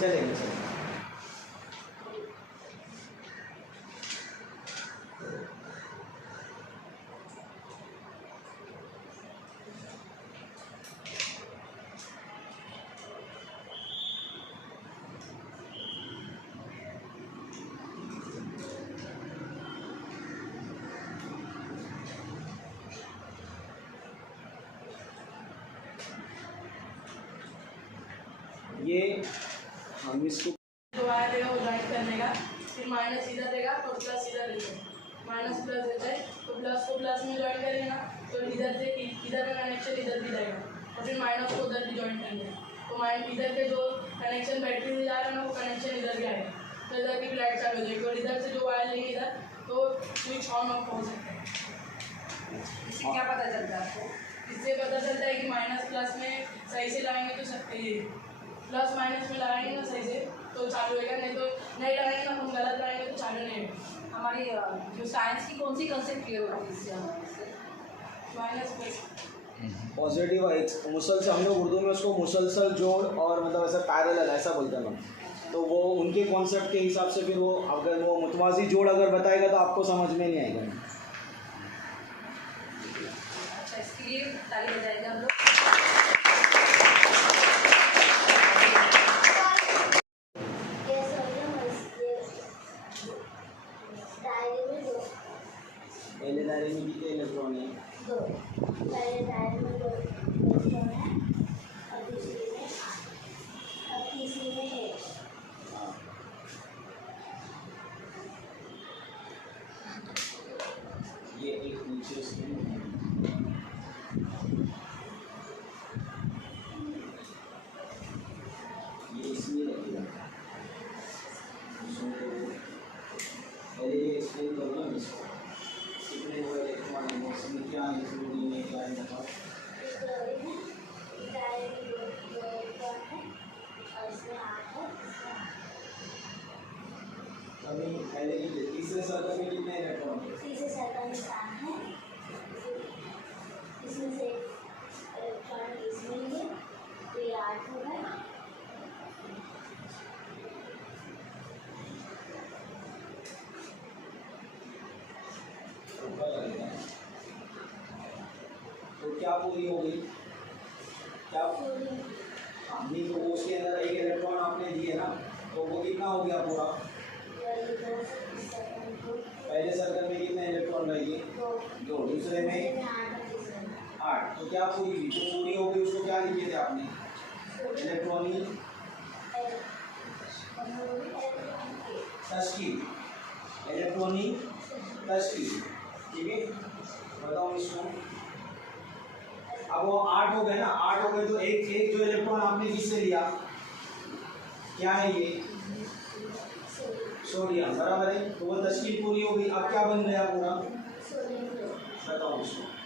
चलेगा चलेगा। ये हम इसको जो आया देगा वो ज्वाइन करने का, फिर माइनस इधर देगा तो प्लस इधर देगा, माइनस प्लस देता है तो प्लस को प्लस में ज्वाइन करेंगे ना, तो इधर से इधर का कनेक्शन इधर भी जाएगा और फिर माइनस को उधर भी ज्वाइन करेंगे, तो इधर के जो कनेक्शन बैटरी से जा रहा है ना वो कनेक्शन इधर भी आएगा, तो इधर की लाइट चालू हो जाएगी और इधर से जो वायर लेंगे इधर तो स्विच ऑन ऑफ हो सकता है। इससे क्या पता चलता है आपको? इससे पता चलता है कि माइनस प्लस में सही से लगाएंगे तो सकते प्लस माइनस में लगाएंगे ना सही से तो चालू होगा, नहीं तो नहीं लगाएंगे ना हम गलत लगाएंगे तो चालू नहीं होगा। हमारी जो साइंस की कौन सी कंसेप्ट क्लियर होती है इससे हमारे? माइनस प्लस पॉजिटिव एक्स मुसलसल, हम लोग उर्दू में उसको मुसलसल जोड़ और मतलब ऐसा पैरेलल ऐसा बोलते हैं हम, तो वो उनके कॉन्सेप्ट के हिसाब से फिर वो अगर वो मुतवाज़ी जोड़ अगर बताएगा तो आपको समझ में नहीं आएगा। अच्छा, इसके लिए ताली बजाएंगे हम लोग। पहले दायरे में कितने इलेक्ट्रॉन है? दो। पहले दायरे में 2 इलेक्ट्रॉन है और दूसरे में 8, अब तीसरे में 1। ये एक नीचे ये इसमें लगेगा। पहले ये एक्सप्लेन करो ना इसको, कितने हुए इलेक्ट्रॉन है, इसमें क्या है, इसमें नहीं क्या है बताओ। दायरे में 2 इलेक्ट्रॉन है और इसमें 8 है, अभी पहले ये तीसरे सर्कल में कितने इलेक्ट्रॉन है? तीसरे सर्कल में 7 है, इसमें से इलेक्ट्रॉन इसमें है तो ये 8 होगा। तो क्या पूरी हो गई? क्या नहीं तो उसके अंदर एक इलेक्ट्रॉन आपने दिए ना, तो वो कितना हो गया पूरा? पहले सर्कल में कितने इलेक्ट्रॉन रहेंगे? 2। दूसरे में 8। तो क्या पूरी हुई? जो पूरी हो गई उसको क्या लिखे थे आपने? इलेक्ट्रॉनिक तश्कील, इलेक्ट्रॉनिक तश्कील, ठीक है। बताओ इसको। अब वो 8 हो गए ना, 8 हो गए तो एक जो इलेक्ट्रॉन आपने किससे लिया, क्या है ये? सोडियम, बराबर है। तो वो तश्कील पूरी हो गई, अब क्या बन गया पूरा? बताओ इसको।